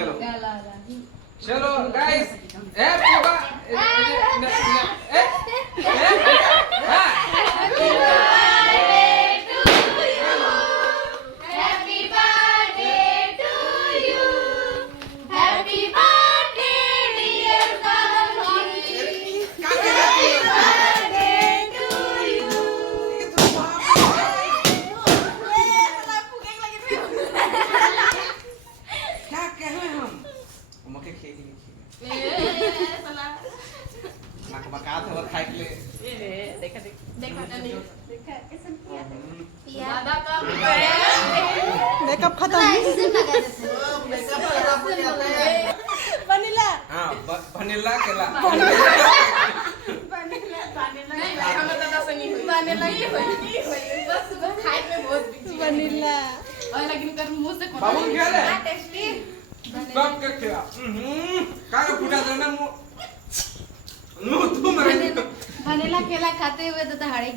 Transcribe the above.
चलो चलो guys happy makeup खत्म वनीला हां वनीला केला वनीला और लेकिन कर मुंह से बाबू क्या है टेस्टी कब के क्या का फुटा देना मुंह तू मरे वनीला केला खाते हुए तो हाड़े